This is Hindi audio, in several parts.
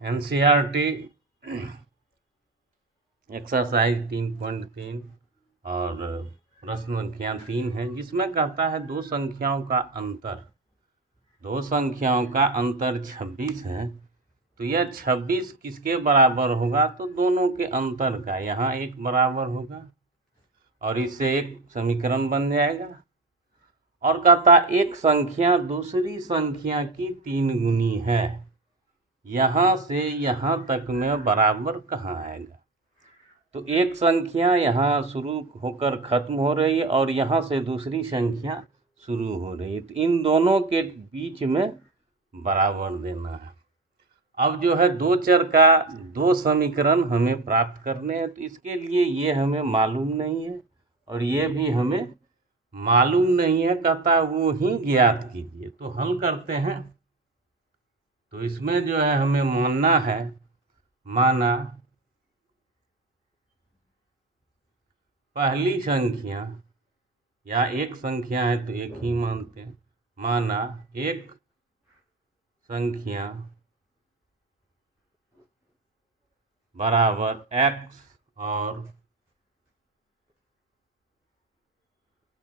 एनसीईआरटी एक्सरसाइज 3.3 और प्रश्न संख्या 3 है, जिसमें कहता है दो संख्याओं का अंतर 26 है। तो यह 26 किसके बराबर होगा? तो दोनों के अंतर का। यहाँ एक बराबर होगा और इससे एक समीकरण बन जाएगा। और कहता एक संख्या दूसरी संख्या की 3 गुनी है, यहाँ से यहाँ तक में बराबर कहाँ आएगा? तो एक संख्या यहाँ शुरू होकर खत्म हो रही है और यहाँ से दूसरी संख्या शुरू हो रही है, तो इन दोनों के बीच में बराबर देना है। अब जो है दो चर का दो समीकरण हमें प्राप्त करने हैं, तो इसके लिए ये हमें मालूम नहीं है और ये भी हमें मालूम नहीं है। कहता वो ही ज्ञात कीजिए। तो हल करते हैं। तो इसमें जो है हमें मानना है, माना पहली संख्या या एक संख्या है तो एक ही मानते हैं। माना एक संख्या बराबर x और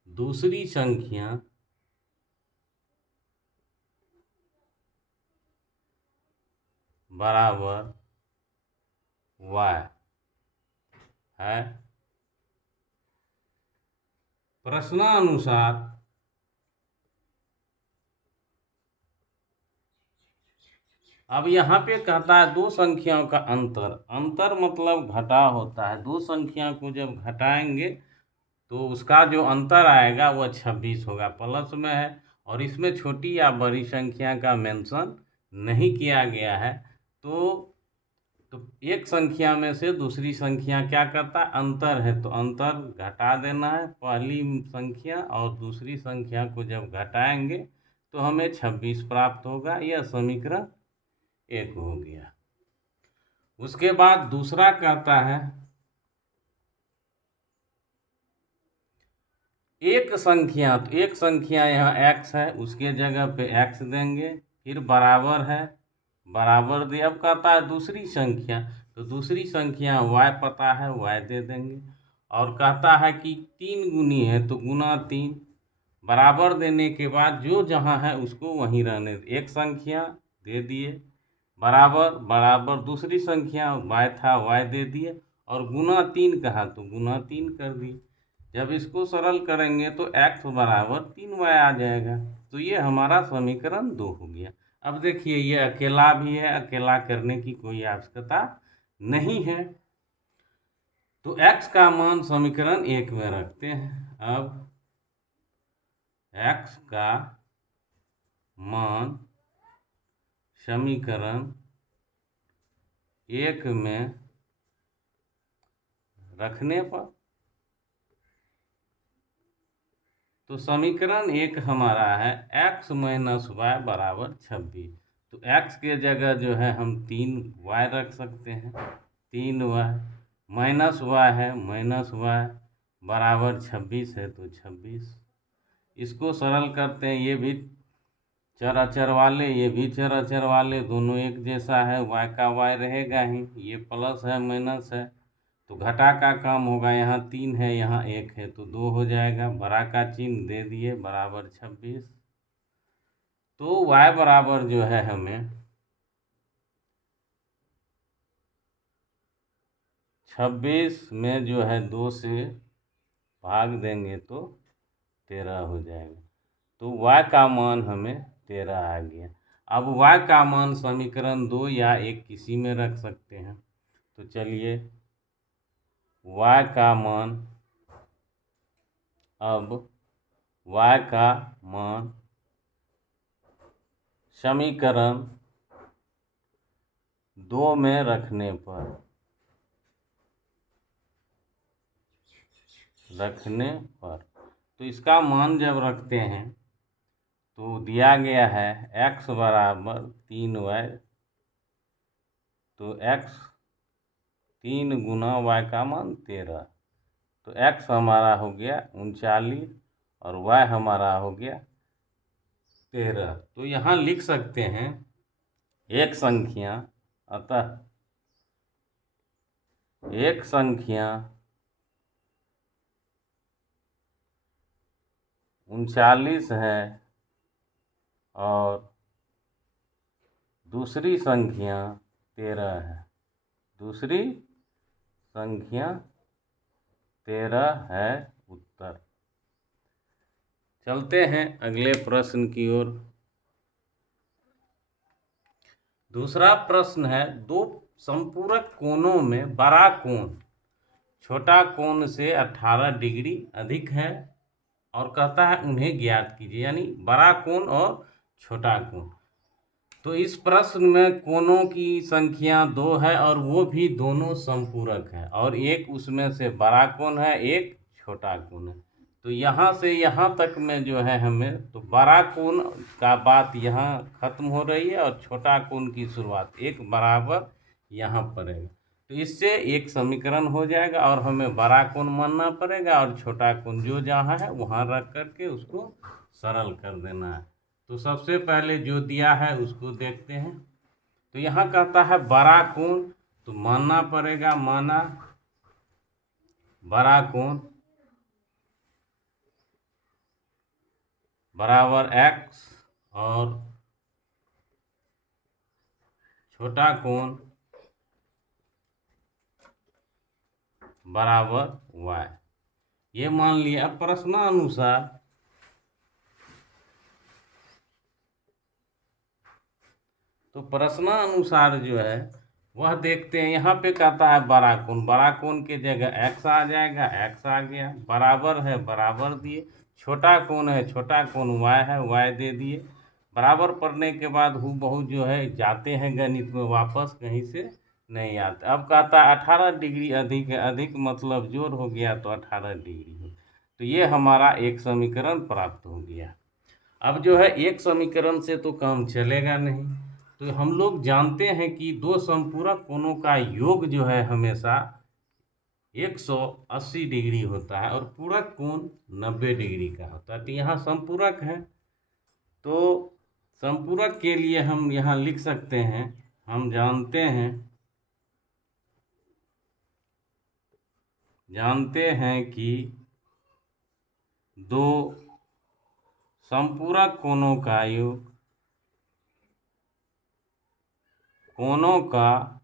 दूसरी संख्या बराबर y है। प्रश्नानुसार अब यहाँ पे कहता है दो संख्याओं का अंतर। अंतर मतलब घटाव होता है। दो संख्या को जब घटाएंगे तो उसका जो अंतर आएगा वह 26 होगा, प्लस में है। और इसमें छोटी या बड़ी संख्या का मेंशन नहीं किया गया है। तो एक संख्या में से दूसरी संख्या क्या करता है? अंतर है तो अंतर घटा देना है। पहली संख्या और दूसरी संख्या को जब घटाएंगे तो हमें 26 प्राप्त होगा। यह समीकरण एक हो गया। उसके बाद दूसरा कहता है एक संख्या, तो एक संख्या यहाँ x है, उसके जगह पे x देंगे, फिर बराबर है, बराबर दे। अब कहता है दूसरी संख्या, तो दूसरी संख्या y पता है, y दे देंगे। और कहता है कि 3 गुनी है तो गुना 3, बराबर देने के बाद जो जहाँ है उसको वहीं रहने दे। एक संख्या दे दिए, बराबर बराबर दूसरी संख्या y था, y दे दिए, और गुना 3 कहा तो गुना 3 कर दिए। जब इसको सरल करेंगे तो x बराबर 3y आ जाएगा। तो ये हमारा समीकरण 2 हो गया। अब देखिए ये अकेला भी है, अकेला करने की कोई आवश्यकता नहीं है। तो x का मान समीकरण 1 में रखते हैं। अब x का मान समीकरण 1 में रखने पर तो समीकरण 1 हमारा है x माइनस वाई बराबर 26। तो x के जगह जो है हम 3y रख सकते हैं। 3y माइनस y है, माइनस y बराबर 26 है तो 26। इसको सरल करते हैं। ये भी चर अचर वाले, ये भी चर अचर वाले, दोनों एक जैसा है। y का y रहेगा ही। ये प्लस है, माइनस है, तो घटा का काम होगा। यहाँ 3 है, यहाँ 1 है, तो 2 हो जाएगा। बड़ा का चिन्ह दे दिए, बराबर 26। तो y बराबर जो है हमें 26 में जो है 2 से भाग देंगे तो 13 हो जाएगा। तो y का मान हमें 13 आ गया। अब y का मान समीकरण 2 या 1 किसी में रख सकते हैं। तो चलिए y का मान, अब y का मान समीकरण 2 में रखने पर तो इसका मान जब रखते हैं तो दिया गया है x बराबर 3y। तो x 3 गुना y का मान 13, तो x हमारा हो गया 39 और y हमारा हो गया 13। तो यहाँ लिख सकते हैं एक संख्या अतः एक संख्या 39 है और दूसरी संख्या 13 है। दूसरी संख्या 13 है उत्तर। चलते हैं अगले प्रश्न की ओर। दूसरा प्रश्न है, दो संपूरक कोणों में बड़ा कोण छोटा कोण से 18 डिग्री अधिक है और कहता है उन्हें ज्ञात कीजिए, यानी बड़ा कोण और छोटा कोण। तो इस प्रश्न में कोणों की संख्या 2 है और वो भी दोनों संपूरक है और एक उसमें से बड़ा कोण है, एक छोटा कोण है। तो यहाँ से यहाँ तक में जो है हमें तो बड़ा कोण का बात यहाँ खत्म हो रही है और छोटा कोण की शुरुआत एक बराबर यहाँ पड़ेगा। तो इससे एक समीकरण हो जाएगा और हमें बड़ा कोण मानना पड़ेगा और छोटा कोण जो जहाँ है वहाँ रख करके उसको सरल कर देना है। तो सबसे पहले जो दिया है उसको देखते हैं। तो यहाँ कहता है बड़ा कोण, तो मानना पड़ेगा, माना बड़ा कोण बराबर x और छोटा कोण बराबर y। ये मान लिया प्रश्नानुसार। तो प्रश्नानुसार जो है वह देखते हैं। यहाँ पे कहता है बड़ा कोण के जगह x आ जाएगा, x आ गया, बराबर है बराबर दिए, छोटा कोण है छोटा कोण y है y दे दिए। बराबर पढ़ने के बाद हूबहू जो है जाते हैं गणित में वापस, कहीं से नहीं आते। अब कहता है 18 डिग्री अधिक है, अधिक मतलब जोड़ हो गया तो 18 डिग्री हो। तो ये हमारा एक समीकरण प्राप्त हो गया। अब जो है एक समीकरण से तो काम चलेगा नहीं, तो हम लोग जानते हैं कि दो संपूरक कोणों का योग जो है हमेशा 180 डिग्री होता है और पूरक कोण 90 डिग्री का होता है। तो यहाँ संपूरक है, तो संपूरक के लिए हम यहाँ लिख सकते हैं, हम जानते हैं कि दो संपूरक कोणों का योग कोणों का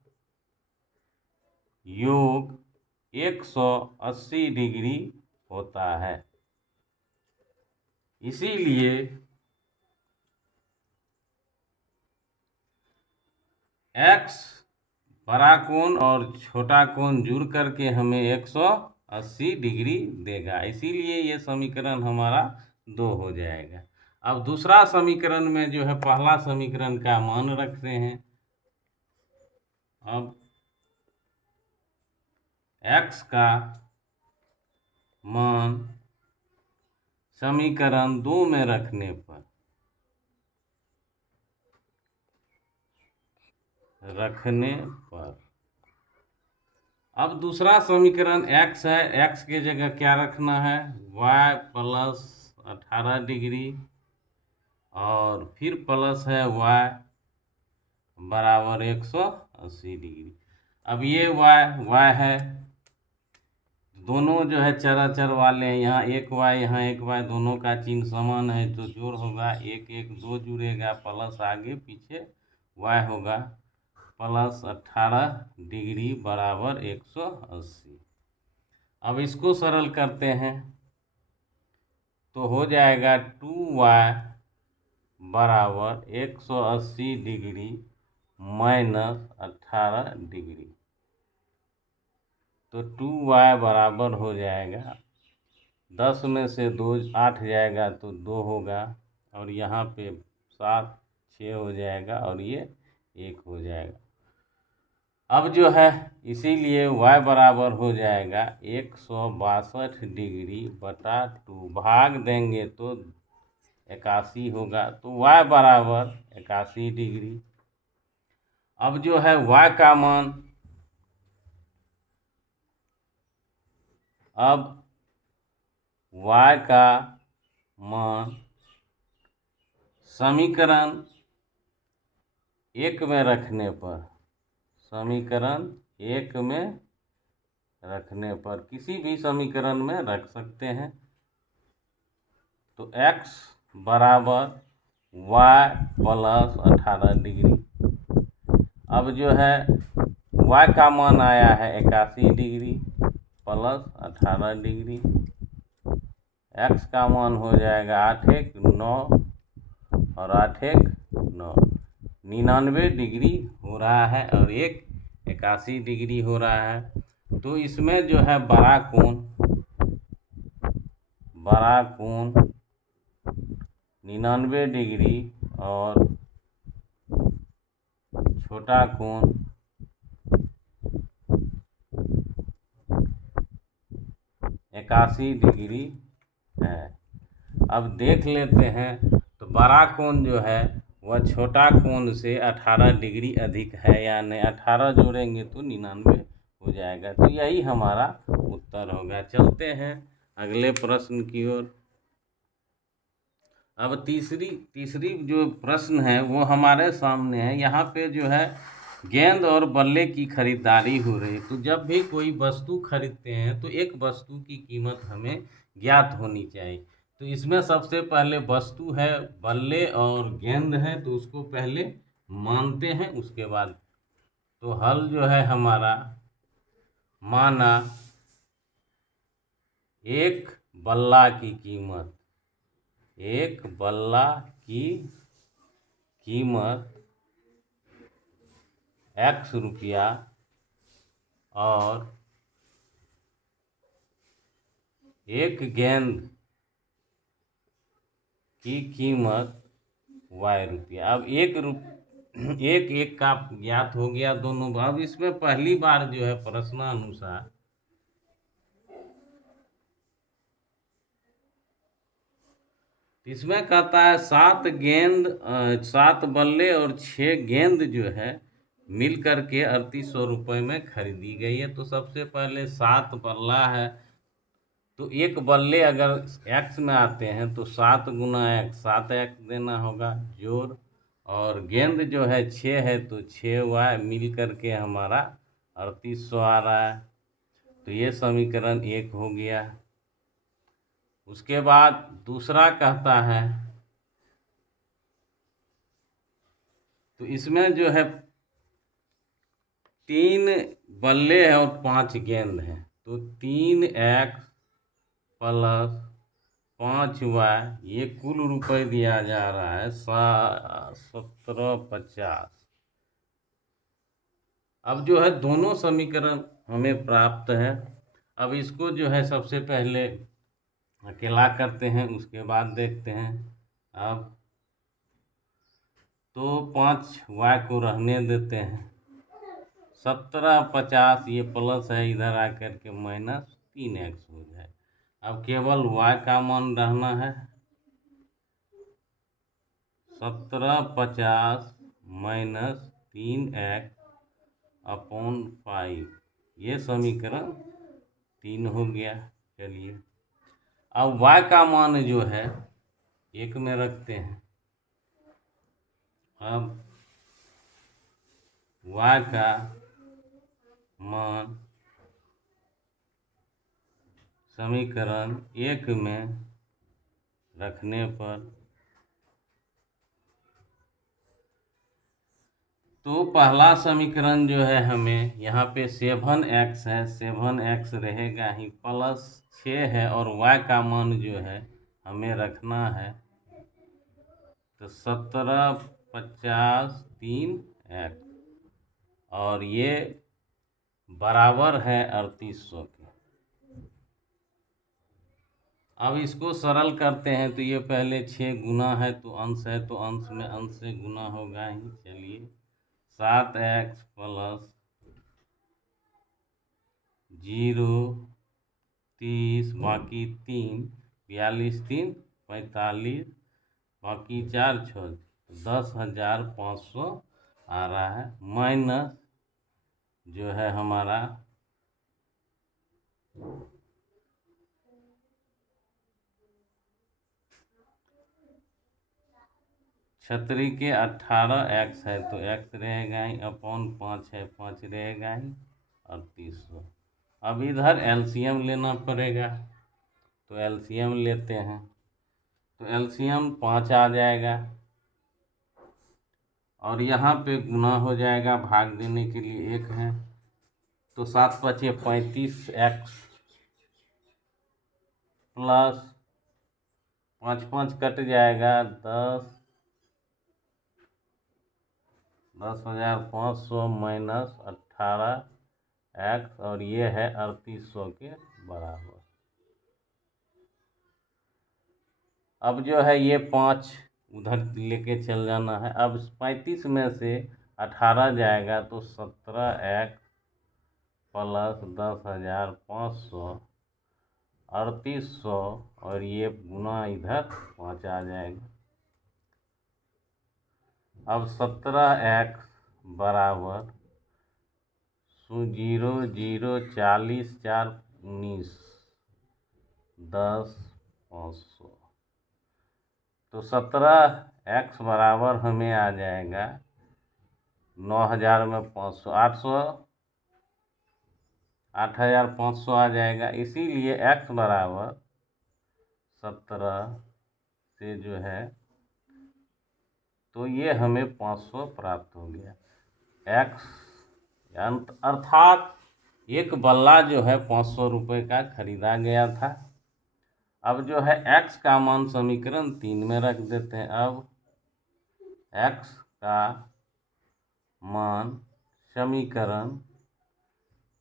योग 180 डिग्री होता है। इसीलिए x बड़ा कोण और छोटा कोण जुड़ करके हमें 180 डिग्री देगा। इसीलिए ये समीकरण हमारा 2 हो जाएगा। अब दूसरा समीकरण में जो है पहला समीकरण का मान रखते हैं। अब x का मान समीकरण 2 में रखने पर अब दूसरा समीकरण x है, x के जगह क्या रखना है, y प्लस 18 डिग्री और फिर प्लस है y बराबर 180 डिग्री। अब ये y है, दोनों जो है चराचर वाले हैं, यहाँ एक y यहाँ एक y, दोनों का चिन्ह समान है तो जोड़ होगा, एक एक दो जुड़ेगा, प्लस आगे पीछे y होगा प्लस 18 डिग्री बराबर 180। अब इसको सरल करते हैं तो हो जाएगा 2y बराबर 180 डिग्री माइनस 18 डिग्री। तो 2y बराबर हो जाएगा 10 में से 2 8 जाएगा तो 2 होगा और यहाँ पे 7 6 हो जाएगा और ये 1 हो जाएगा। अब जो है इसीलिए y बराबर हो जाएगा 162 डिग्री बटा 2, भाग देंगे तो 81 होगा, तो y बराबर 81 डिग्री। अब जो है y का मान, अब y का मान समीकरण 1 में रखने पर समीकरण 1 में रखने पर, किसी भी समीकरण में रख सकते हैं। तो x बराबर y प्लस 18 डिग्री। अब जो है y का मान आया है 81 डिग्री प्लस 18 डिग्री। x का मान हो जाएगा 8 एक 9 और 8 एक 9, 99 डिग्री हो रहा है और एक 81 डिग्री हो रहा है। तो इसमें जो है बड़ा कोण 99 डिग्री और छोटा कोण 81 डिग्री है। अब देख लेते हैं, तो बड़ा कोण जो है वह छोटा कोण से 18 डिग्री अधिक है या नहीं। 18 जोड़ेंगे तो 99 हो जाएगा। तो यही हमारा उत्तर होगा। चलते हैं अगले प्रश्न की ओर। अब तीसरी जो प्रश्न है वो हमारे सामने है। यहाँ पे जो है गेंद और बल्ले की खरीदारी हो रही है। तो जब भी कोई वस्तु खरीदते हैं तो एक वस्तु की कीमत हमें ज्ञात होनी चाहिए। तो इसमें सबसे पहले वस्तु है बल्ले और गेंद है, तो उसको पहले मानते हैं। उसके बाद तो हल जो है हमारा माना एक बल्ला की कीमत x रुपया और एक गेंद की कीमत y रुपया। अब एक का ज्ञात हो गया दोनों। अब इसमें पहली बार जो है प्रश्नानुसार इसमें कहता है 7 बल्ले और 6 गेंद जो है मिल करके 3800 रुपये में खरीदी गई है। तो सबसे पहले 7 बल्ला है, तो एक बल्ले अगर x में आते हैं तो 7 गुना x 7x देना होगा जोड़, और गेंद जो है 6 है तो 6y मिल करके हमारा 3800 आ रहा है। तो ये समीकरण 1 हो गया। उसके बाद दूसरा कहता है, तो इसमें जो है 3 बल्ले हैं और 5 गेंद हैं। तो 3x प्लस 5y ये कुल रुपये दिया जा रहा है 1750। अब जो है दोनों समीकरण हमें प्राप्त है। अब इसको जो है सबसे पहले अकेला करते हैं, उसके बाद देखते हैं। अब तो 5y को रहने देते हैं। 1750 ये प्लस है, इधर आकर के माइनस 3x हो जाए। अब केवल y का मान रहना है 1750 माइनस 3x अपॉन 5। ये समीकरण 3 हो गया। चलिए अब y का मान जो है 1 में रखते हैं। अब y का मान समीकरण 1 में रखने पर तो पहला समीकरण जो है हमें यहाँ पे 7x है, 7x रहेगा ही, प्लस 6 है और y का मान जो है हमें रखना है तो 1750 3x और ये बराबर है 3800 के। अब इसको सरल करते हैं तो ये पहले 6 गुना है तो अंश है, तो अंश में अंश से गुना होगा ही। चलिए 7x प्लस 0 30 बाकी 3 42 3 45 बाकी 4 6 10,500 आ रहा है, माइनस जो है हमारा छतरी के 18x है तो x रहेगा ही, अपॉन 5 है 5 रहेगा ही, 3800। अब इधर एलसीएम लेना पड़ेगा, तो एलसीएम लेते हैं। तो एलसीएम 5 आ जाएगा, और यहाँ पे गुना हो जाएगा, भाग देने के लिए 1 है, तो 7 5 35x प्लस 5 5 कट जाएगा 10,500 माइनस 18x, और ये है 3800 के बराबर। अब जो है ये 5 उधर लेके चल जाना है। अब 35 में से 18 जाएगा तो 17x प्लस 10,500 3800, और ये गुना इधर 5 आ जाएगा। अब 17x बराबर 0 0 40 4 19 10 500, तो 17x बराबर हमें आ जाएगा 9,000 में 500 8,500 आ जाएगा। इसीलिए x बराबर 17 से जो है, तो ये हमें 500 प्राप्त हो गया। x अर्थात एक बल्ला जो है 500 रुपये का खरीदा गया था। अब जो है x का मान समीकरण 3 में रख देते हैं। अब x का मान समीकरण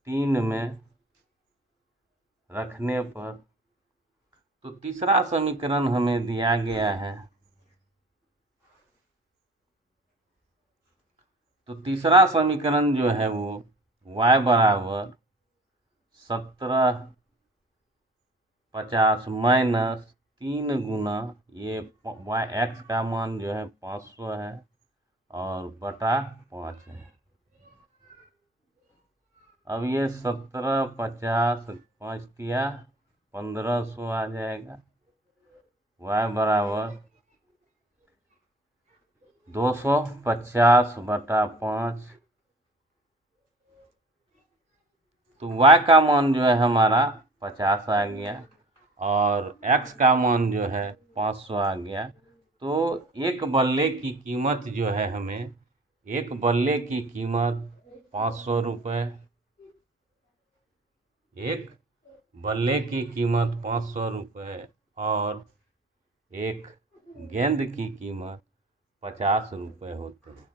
3 में रखने पर, तो तीसरा समीकरण हमें दिया गया है, तो तीसरा समीकरण जो है वो y बराबर 1750 माइनस 3 गुना ये x का मान जो है 500 है, और बटा 5 है। अब ये 1750 5 दिया 1500 आ जाएगा। y बराबर 250 बटा 5, तो y का मान जो है हमारा 50 आ गया, और x का मान जो है 500 आ गया। तो एक बल्ले की कीमत जो है, हमें एक बल्ले की कीमत 500 रुपये, एक बल्ले की कीमत 500 रुपये, और एक गेंद की कीमत 50 रुपये होते हैं।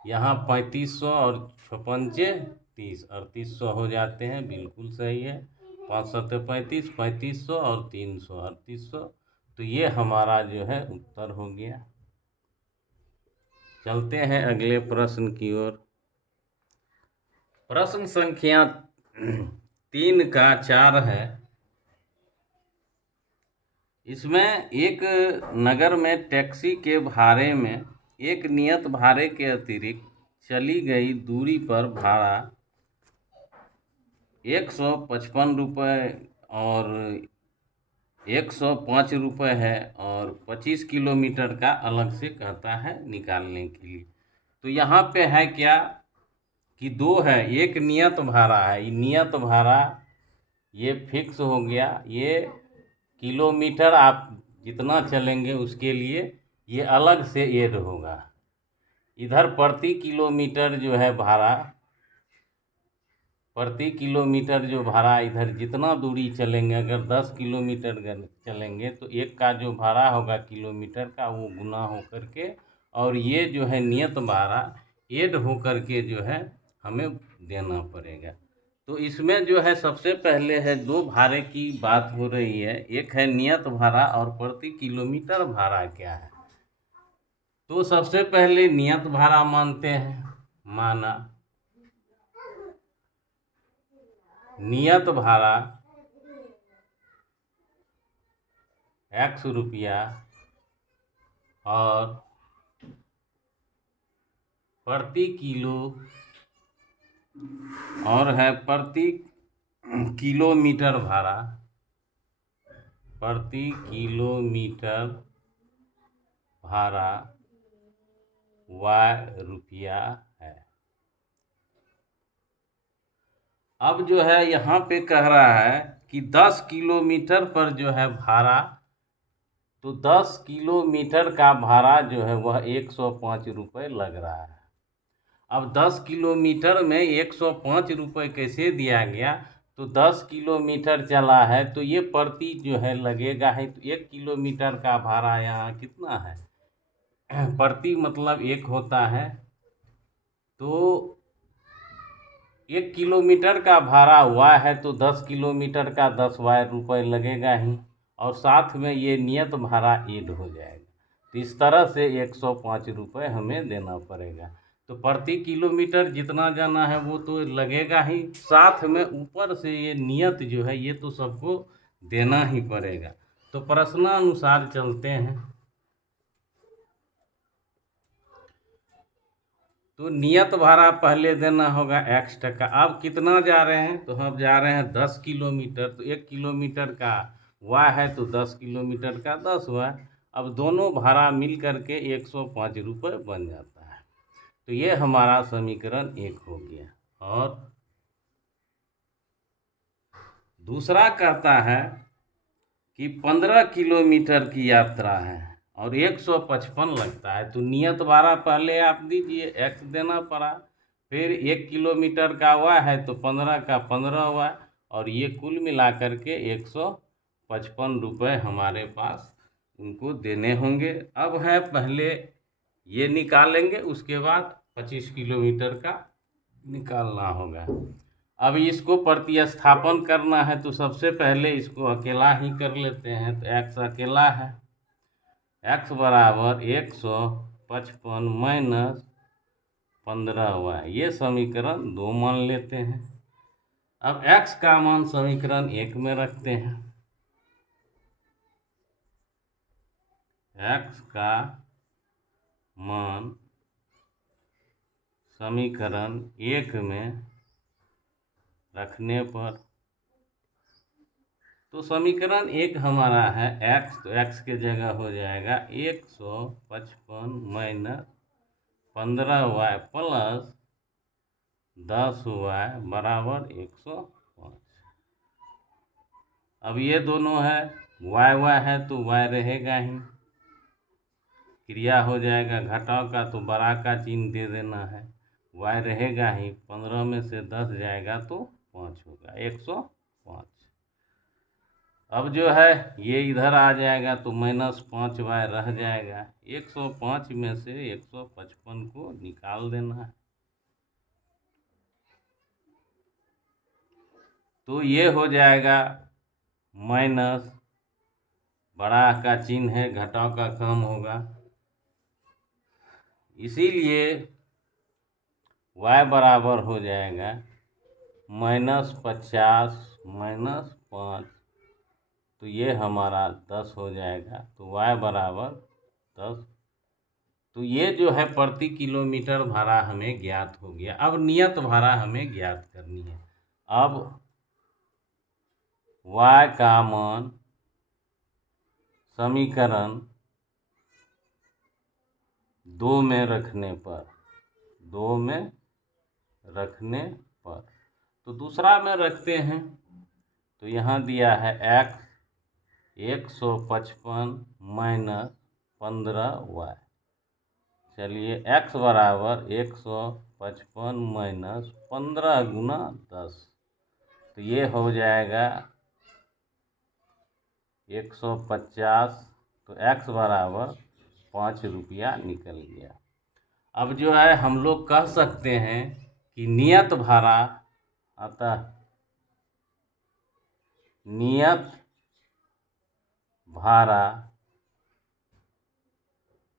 यहाँ 3500 और 5 5 3800 हो जाते हैं, बिल्कुल सही है। 5 7 35 3500 और 300 3800, तो ये हमारा जो है उत्तर हो गया। चलते हैं अगले प्रश्न की ओर। प्रश्न संख्या 3 का 4 है। इसमें एक नगर में टैक्सी के भाड़े में एक नियत भाड़े के अतिरिक्त चली गई दूरी पर भाड़ा 155 रुपये और 105 रुपये है, और 25 किलोमीटर का अलग से कहता है निकालने के लिए। तो यहाँ पे है क्या कि 2 है, एक नियत भाड़ा है। ये नियत भाड़ा ये फिक्स हो गया, ये किलोमीटर आप जितना चलेंगे उसके लिए ये अलग से ऐड होगा। इधर प्रति किलोमीटर जो है भाड़ा, प्रति किलोमीटर जो भाड़ा इधर जितना दूरी चलेंगे, अगर 10 किलोमीटर चलेंगे तो एक का जो भाड़ा होगा किलोमीटर का वो गुना हो करके, और ये जो है नियत भाड़ा ऐड हो करके जो है हमें देना पड़ेगा। तो इसमें जो है सबसे पहले है 2 भाड़े की बात हो रही है, एक है नियत भाड़ा और प्रति किलोमीटर भाड़ा क्या है। तो सबसे पहले नियत भाड़ा मानते हैं। माना नियत भाड़ा x रुपया और प्रति किलो, और है प्रति किलोमीटर भाड़ा, प्रति किलोमीटर भाड़ा रुपया है। अब जो है यहाँ पे कह रहा है कि 10 किलोमीटर पर जो है भाड़ा, तो 10 किलोमीटर का भाड़ा जो है वह 105 रुपये लग रहा है। अब 10 किलोमीटर में 105 रुपये कैसे दिया गया, तो 10 किलोमीटर चला है तो ये प्रति जो है लगेगा ही, तो 1 किलोमीटर का भाड़ा यहाँ कितना है, प्रति मतलब 1 होता है, तो 1 किलोमीटर का भाड़ा हुआ है तो 10 किलोमीटर का 10 रुपये लगेगा ही, और साथ में ये नियत भाड़ा ऐड हो जाएगा। तो इस तरह से 105 रुपये हमें देना पड़ेगा। तो प्रति किलोमीटर जितना जाना है वो तो लगेगा ही, साथ में ऊपर से ये नियत जो है ये तो सबको देना ही पड़ेगा। तो प्रश्नानुसार चलते हैं। तो नियत भाड़ा पहले देना होगा 1 टका। अब कितना जा रहे हैं, तो हम जा रहे हैं 10 किलोमीटर, तो 1 किलोमीटर का वाई है तो 10 किलोमीटर का 10 वाई। अब दोनों भाड़ा मिल करके 105 रुपये बन जाता है। तो ये हमारा समीकरण 1 हो गया। और दूसरा कहता है कि 15 किलोमीटर की यात्रा है और 155 लगता है, तो नियत भाड़ा पहले आप दीजिए, x देना पड़ा, फिर 1 किलोमीटर का हुआ है तो 15 का 15 हुआ, और ये कुल मिला करके 155 रुपये हमारे पास उनको देने होंगे। अब है पहले ये निकालेंगे, उसके बाद 25 किलोमीटर का निकालना होगा। अब इसको प्रतिस्थापन करना है तो सबसे पहले इसको अकेला ही कर लेते हैं। तो x अकेला है, x बराबर 155 माइनस 15 हुआ, ये समीकरण 2 मान लेते हैं। अब x का मान समीकरण 1 में रखते हैं। x का मान समीकरण 1 में रखने पर, तो समीकरण 1 हमारा है x, तो x के जगह हो जाएगा 155 माइनस 15 वाई प्लस 10 वाई बराबर 105। अब ये दोनों है वाई है तो वाई रहेगा ही, क्रिया हो जाएगा घटाव का, तो बड़ा का चिन्ह दे देना है, वाई रहेगा ही, 15 में से 10 जाएगा तो 5 होगा, 105। अब जो है ये इधर आ जाएगा तो -5 वाई रह जाएगा, 105 में से 155 को निकाल देना है। तो ये हो जाएगा माइनस, बड़ा का चिन्ह है, घटाव का कम होगा, इसीलिए y बराबर हो जाएगा -50 -5, तो ये हमारा 10 हो जाएगा। तो y बराबर 10। तो ये जो है प्रति किलोमीटर भाड़ा हमें ज्ञात हो गया। अब नियत भाड़ा हमें ज्ञात करनी है। अब y का मान समीकरण 2 में रखने पर, तो दूसरा में रखते हैं। तो यहाँ दिया है x 155 माइनस 15 वाई। चलिए x बराबर 155 माइनस 15 गुना 10, तो ये हो जाएगा 150। तो x बराबर 5 रुपया निकल गया। अब जो है हम लोग कह सकते हैं कि नियत भाड़ा, अतः नियत भाड़ा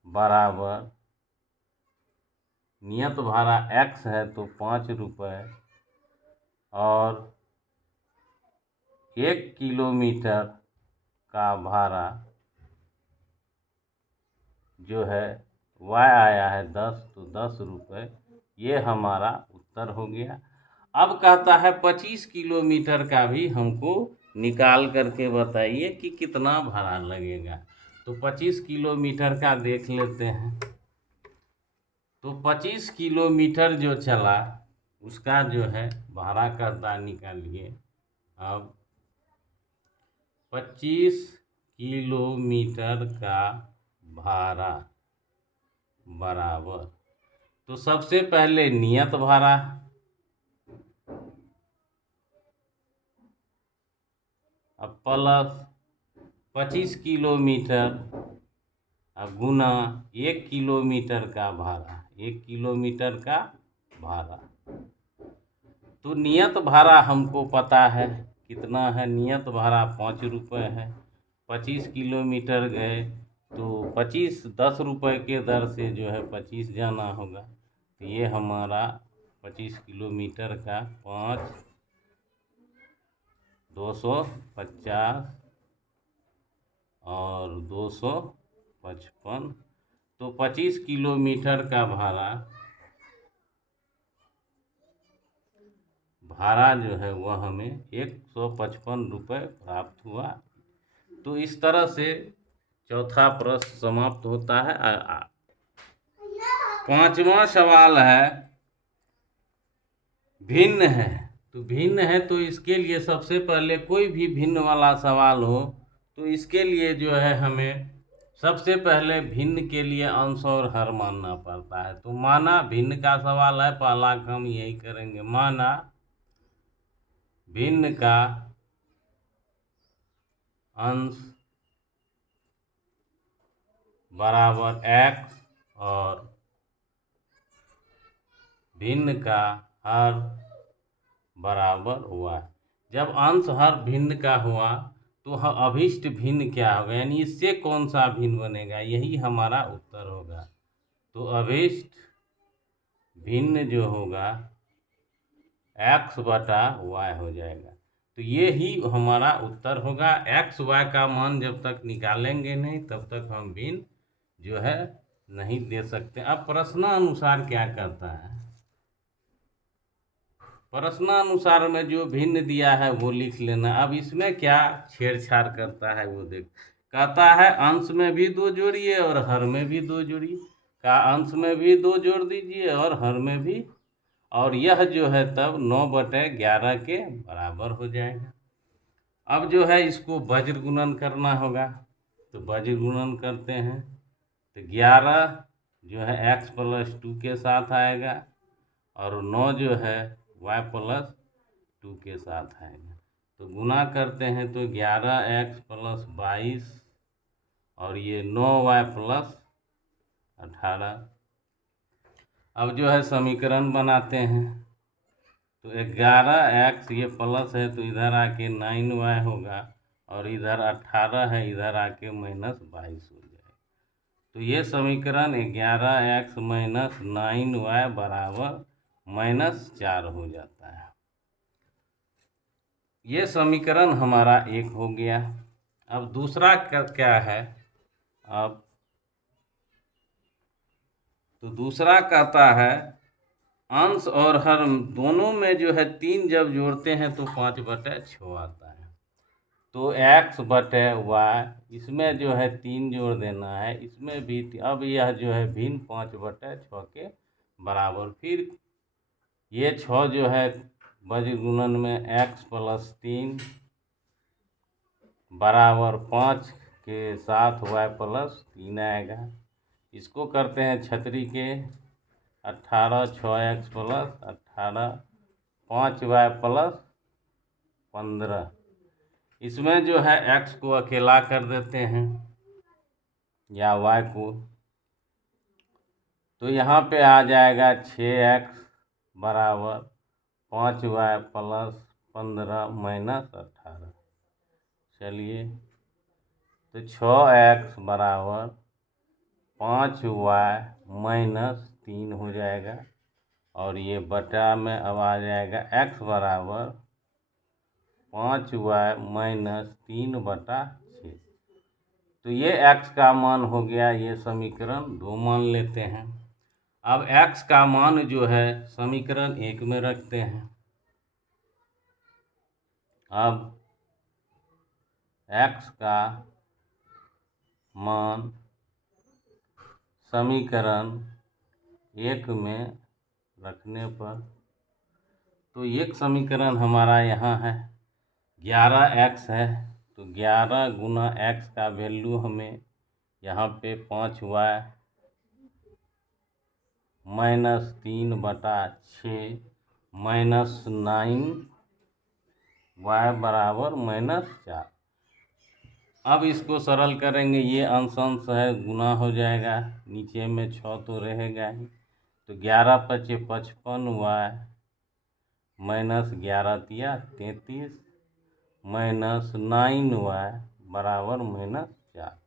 बराबर, नियत भाड़ा x है तो 5 रुपये, और 1 किलोमीटर का भाड़ा जो है y आया है 10, तो 10 रुपये, ये हमारा उत्तर हो गया। अब कहता है 25 किलोमीटर का भी हमको निकाल करके बताइए कि कितना भाड़ा लगेगा। तो 25 किलोमीटर का देख लेते हैं। तो 25 किलोमीटर जो चला उसका जो है भाड़ा करता निकालिए। अब 25 किलोमीटर का भाड़ा बराबर, तो सबसे पहले नियत भाड़ा, अब प्लस 25 किलोमीटर अब गुना 1 किलोमीटर का भाड़ा, 1 किलोमीटर का भाड़ा। तो नियत भाड़ा हमको पता है कितना है, नियत भाड़ा 5 रुपये है। 25 किलोमीटर गए तो 10 रुपये के दर से जो है 25 जाना होगा। तो ये हमारा 25 किलोमीटर का 5, 250 और 255। तो 25 किलोमीटर का भाड़ा जो है वह हमें 155 रुपये प्राप्त हुआ। तो इस तरह से चौथा प्रश्न समाप्त होता है। पांचवा सवाल है भिन्न है। तो भिन्न है तो इसके लिए सबसे पहले कोई भी भिन्न वाला सवाल हो तो इसके लिए जो है हमें सबसे पहले भिन्न के लिए अंश और हर मानना पड़ता है। तो माना भिन्न का सवाल है, पहला काम यही करेंगे। माना भिन्न का अंश बराबर x और भिन्न का हर बराबर y। जब अंश हर भिन्न का हुआ तो अभिष्ट भिन्न क्या होगा, यानी इससे कौन सा भिन्न बनेगा, यही हमारा उत्तर होगा। तो अभिष्ट भिन्न जो होगा x बटा y हो जाएगा। तो ये ही हमारा उत्तर होगा। x y का मान जब तक निकालेंगे नहीं तब तक हम भिन्न जो है नहीं दे सकते। अब प्रश्नानुसार क्या करता है, प्रश्नानुसार में जो भिन्न दिया है वो लिख लेना। अब इसमें क्या छेड़छाड़ करता है वो देख, कहता है अंश में भी 2 जोड़िए और हर में भी 2 जोड़िए। का अंश में भी 2 जोड़ दीजिए और हर में भी, और यह जो है तब 9/11 के बराबर हो जाएगा। अब जो है इसको वज्र गुणन करना होगा। तो वज्र गुणन करते हैं तो 11 जो है x + 2 के साथ आएगा और 9 जो है y + 2 के साथ आएगा। तो गुना करते हैं तो 11x + 22 और ये 9y + 18। अब जो है समीकरण बनाते हैं। तो 11x ये प्लस है तो इधर आके 9y होगा और इधर 18 है, इधर आके -22 हो जाएगा। तो ये समीकरण 11x - 9y बराबर -4 हो जाता है। ये समीकरण हमारा 1 हो गया। अब दूसरा क्या है, अब तो दूसरा कहता है अंश और हर दोनों में जो है 3 जब जोड़ते हैं तो 5/6 आता है। तो x बटे y इसमें जो है 3 जोड़ देना है, इसमें भी। अब यह जो है भिन्न 5/6 के बराबर। फिर ये 6 जो है वज्र गुणन में x + 3 बराबर 5 के साथ y + 3 आएगा। इसको करते हैं छतरी के 18 6x + 18 5y + 15। इसमें जो है x को अकेला कर देते हैं या y को, तो यहाँ पे आ जाएगा 6x बराबर 5y + 15 - 18। चलिए तो 6x बराबर 5y - 3 हो जाएगा और ये बटा में अब आ जाएगा x बराबर 5y - 3/6। तो ये x का मान हो गया। ये समीकरण 2 मान लेते हैं। अब x का मान जो है समीकरण 1 में रखते हैं। अब x का मान समीकरण 1 में रखने पर, तो एक समीकरण हमारा यहाँ है 11x है, तो 11 गुना x का वैल्यू हमें यहाँ पे 5y -3/6 -9y बराबर -4। अब इसको सरल करेंगे, ये अंश अंश है गुना हो जाएगा, नीचे में 6 तो रहेगा ही, तो 11 × 5 = 55y -11 × 33 -9y बराबर -4।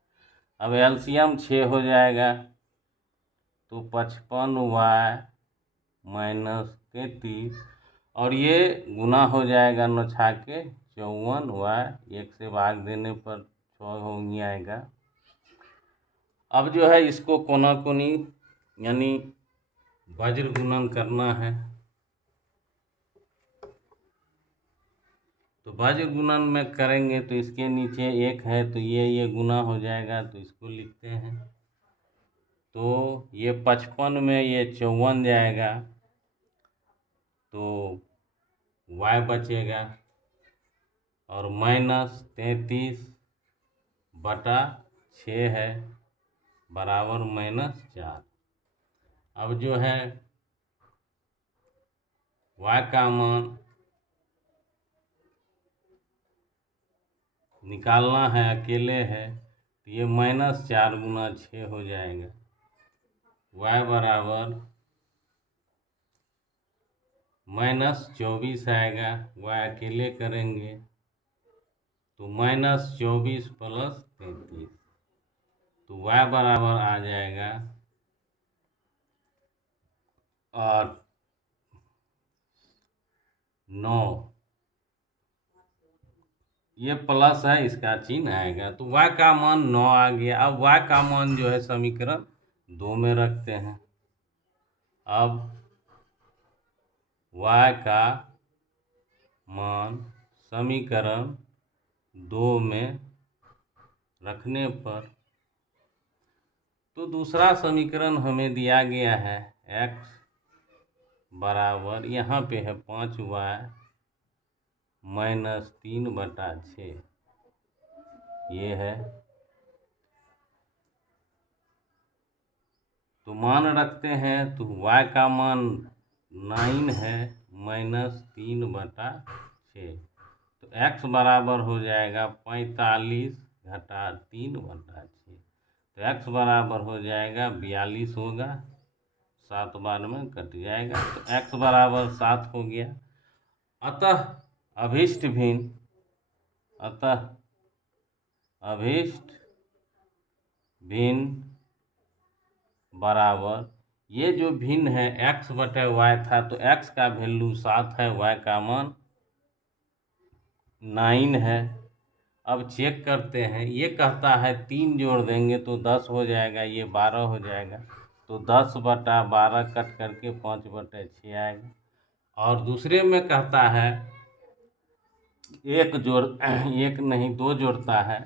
अब एलसीएम 6 हो जाएगा, तो 55y -33, और ये गुना हो जाएगा 9 छाके 54y, 1 से भाग देने पर 6 हो ही आएगा। अब जो है इसको कोना कोनी यानी वज्र गुणन करना है, तो वज्र गुणन में करेंगे तो इसके नीचे 1 है, तो ये गुना हो जाएगा, तो इसको लिखते हैं। तो ये 55 में ये 54 जाएगा, तो y बचेगा, और -33/6 है बराबर -4। अब जो है y का मान निकालना है, अकेले है, तो ये -4 गुना 6 हो जाएगा, y बराबर -24 आएगा। y अकेले करेंगे तो -24 + 33, तो y बराबर आ जाएगा, और 9, ये प्लस है, इसका चिन्ह आएगा, तो y का मान 9 आ गया। अब y का मान जो है समीकरण 2 में रखते हैं। अब y का मान समीकरण 2 में रखने पर, तो दूसरा समीकरण हमें दिया गया है x बराबर, यहाँ पे है 5y -3/6, ये है, तो मान रखते हैं, तो y का मान 9 है -3/6, तो x बराबर हो जाएगा 45 - 3/6, तो x बराबर हो जाएगा 42 होगा, 7 बार में कट जाएगा, तो x बराबर 7 हो गया। अतः अभीष्ट भिन्न बराबर, ये जो भिन्न है x/y था, तो x का वैल्यू 7 है, y का मान 9 है। अब चेक करते हैं, ये कहता है 3 जोड़ देंगे तो 10 हो जाएगा, ये 12 हो जाएगा, तो 10/12 कट करके 5/6 आएगा। और दूसरे में कहता है 2 जोड़ता है,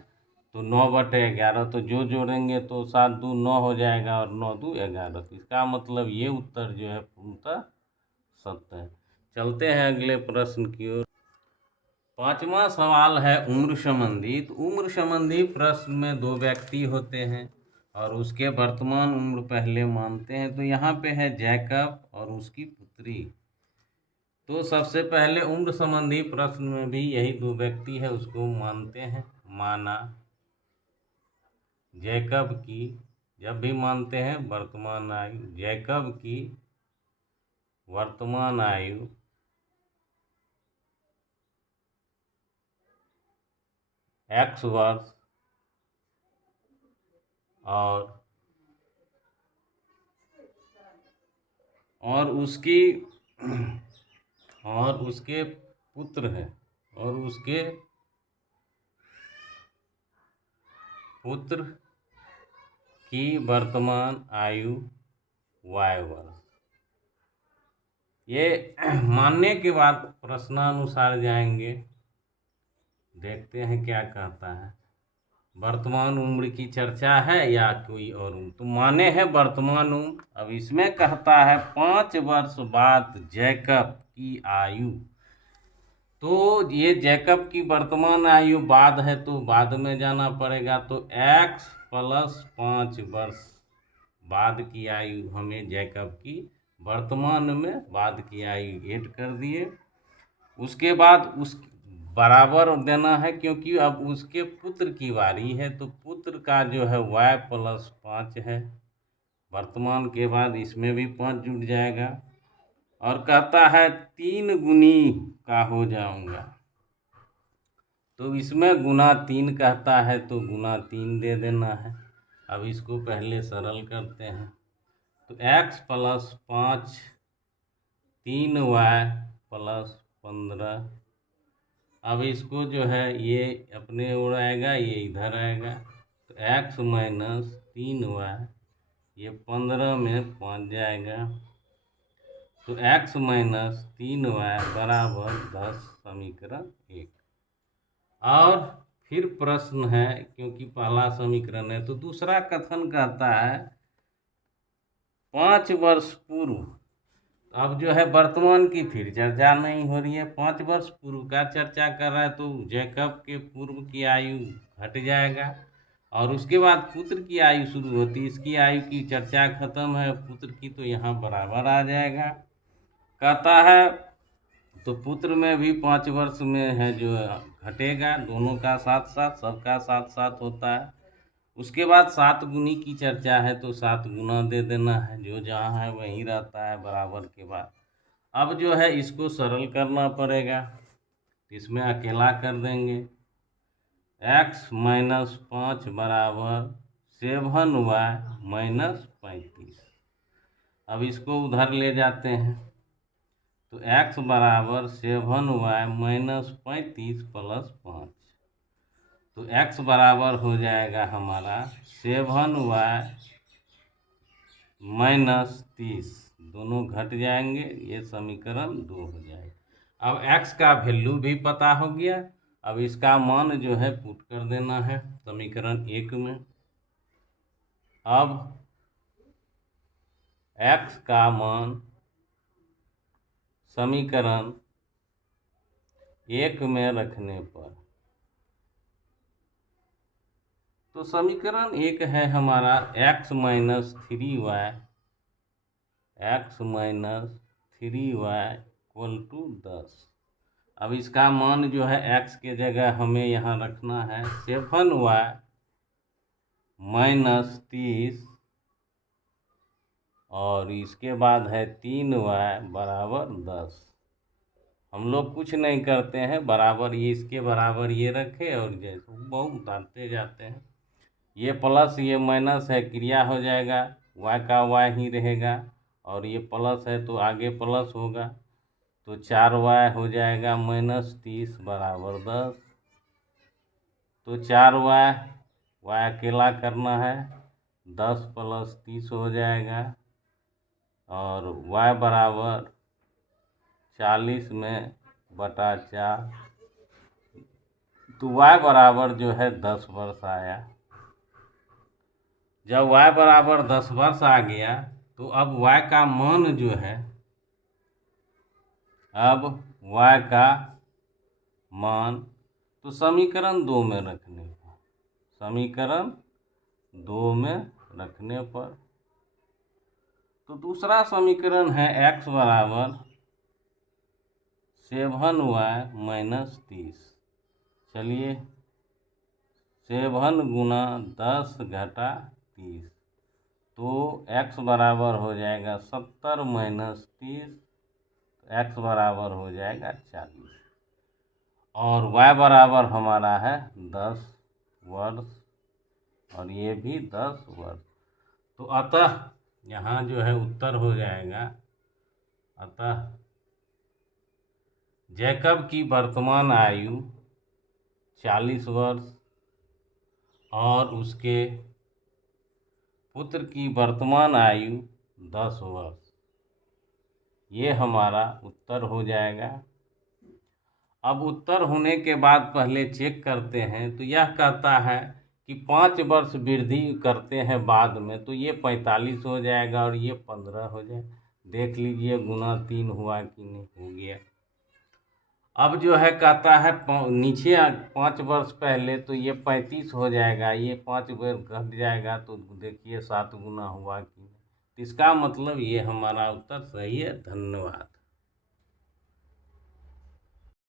तो 9/11, तो जो जोड़ेंगे तो 7 2 9 हो जाएगा, और 9 2 11, तो इसका मतलब ये उत्तर जो है पूर्णतः सत्य है। चलते हैं अगले प्रश्न की ओर। 5वां सवाल है उम्र संबंधी। तो उम्र संबंधी प्रश्न में 2 व्यक्ति होते हैं और उसके वर्तमान उम्र पहले मानते हैं। तो यहाँ पे है जैकब और उसकी पुत्री। तो सबसे पहले उम्र संबंधी प्रश्न में भी यही 2 व्यक्ति है, उसको मानते हैं। माना जैकब की, जब भी मानते हैं वर्तमान आयु, जैकब की वर्तमान आयु 'X' वर्ष और उसके पुत्र हैं, और उसके पुत्र की वर्तमान आयु Y वर्ष। ये मानने के बाद प्रश्नानुसार जाएंगे, देखते हैं क्या कहता है। वर्तमान उम्र की चर्चा है या कोई और उम्र? तो माने है वर्तमान उम्र। अब इसमें कहता है 5 वर्ष बाद जैकब की आयु। तो ये जैकब की वर्तमान आयु बाद है तो बाद में जाना पड़ेगा। तो x प्लस 5 वर्ष बाद की आयु हमें जैकब की वर्तमान में बाद की आयु ऐड कर दिए। उसके बाद उस बराबर देना है, क्योंकि अब उसके पुत्र की बारी है। तो पुत्र का जो है y प्लस 5 है। वर्तमान के बाद इसमें भी 5 जुड़ जाएगा। और कहता है 3 गुनी का हो जाऊंगा। तो इसमें गुना 3 कहता है तो गुना 3 दे देना है। अब इसको पहले सरल करते हैं। तो x प्लस 5 3y प्लस 15। अब इसको जो है ये अपने ओर आएगा, ये इधर आएगा। तो x माइनस 3y, ये 15 में 5 जाएगा। तो x माइनस 3y बराबर 10, समीकरण 1। और फिर प्रश्न है, क्योंकि पहला समीकरण है तो दूसरा कथन कहता है 5 वर्ष पूर्व। अब जो है वर्तमान की फिर चर्चा नहीं हो रही है, 5 वर्ष पूर्व का चर्चा कर रहा है। तो जैकब के पूर्व की आयु घट जाएगा और उसके बाद पुत्र की आयु शुरू होती है। इसकी आयु की चर्चा खत्म है, पुत्र की तो यहाँ बराबर आ जाएगा। कहता है तो पुत्र में भी 5 वर्ष में है जो घटेगा, दोनों का साथ साथ, सबका साथ साथ होता है। उसके बाद 7 गुनी की चर्चा है तो 7 गुना दे देना है, जो जहाँ है वहीं रहता है बराबर के बाद। अब जो है इसको सरल करना पड़ेगा, इसमें अकेला कर देंगे। x माइनस 5 बराबर 7y माइनस 35। अब इसको उधर ले जाते हैं तो x बराबर 7y माइनस 35 प्लस 5। तो x बराबर हो जाएगा हमारा 7y माइनस 30, दोनों घट जाएंगे, ये समीकरण 2 हो जाएगा। अब x का वैल्यू भी पता हो गया। अब इसका मान जो है पुट कर देना है समीकरण 1 में। अब x का मान समीकरण 1 में रखने पर, तो समीकरण 1 है हमारा x minus 3y, x minus 3y equal to 10। अब इसका मान जो है x के जगह हमें यहाँ रखना है 7y माइनस 30, और इसके बाद है 3y बराबर 10। हम लोग कुछ नहीं करते हैं, बराबर ये इसके बराबर ये रखे और जैसे बहुत उतारते जाते हैं। ये प्लस ये माइनस है, क्रिया हो जाएगा, y का y ही रहेगा, और ये प्लस है तो आगे प्लस होगा। तो 4y हो जाएगा माइनस 30 बराबर 10। तो 4y, y अकेला करना है, 10 प्लस 30 हो जाएगा, और y बराबर 40 में बटा 4। तो y बराबर जो है 10 वर्ष आया। जब y बराबर 10 वर्ष आ गया तो अब y का मान जो है, अब y का मान तो समीकरण 2 में रखने पर, समीकरण 2 में रखने पर, तो दूसरा समीकरण है x बराबर 7y माइनस 30। चलिए 7 गुना 10 घटा 30, तो x बराबर हो जाएगा 70 माइनस 30, x बराबर हो जाएगा 40, और y बराबर हमारा है 10 वर्ष, और ये भी 10 वर्ष। तो अतः यहाँ जो है उत्तर हो जाएगा, अतः जैकब की वर्तमान आयु 40 वर्ष और उसके पुत्र की वर्तमान आयु 10 वर्ष, ये हमारा उत्तर हो जाएगा। अब उत्तर होने के बाद पहले चेक करते हैं, तो यह कहता है कि 5 वर्ष वृद्धि करते हैं बाद में, तो ये 45 हो जाएगा और ये 15 हो जाए। देख लीजिए गुना 3 हुआ कि नहीं, हो गया। अब जो है कहता है नीचे 5 वर्ष पहले, तो ये 35 हो जाएगा, ये 5 वर्ष घट जाएगा, तो देखिए 7 गुना हुआ कि नहीं। इसका मतलब ये हमारा उत्तर सही है। धन्यवाद।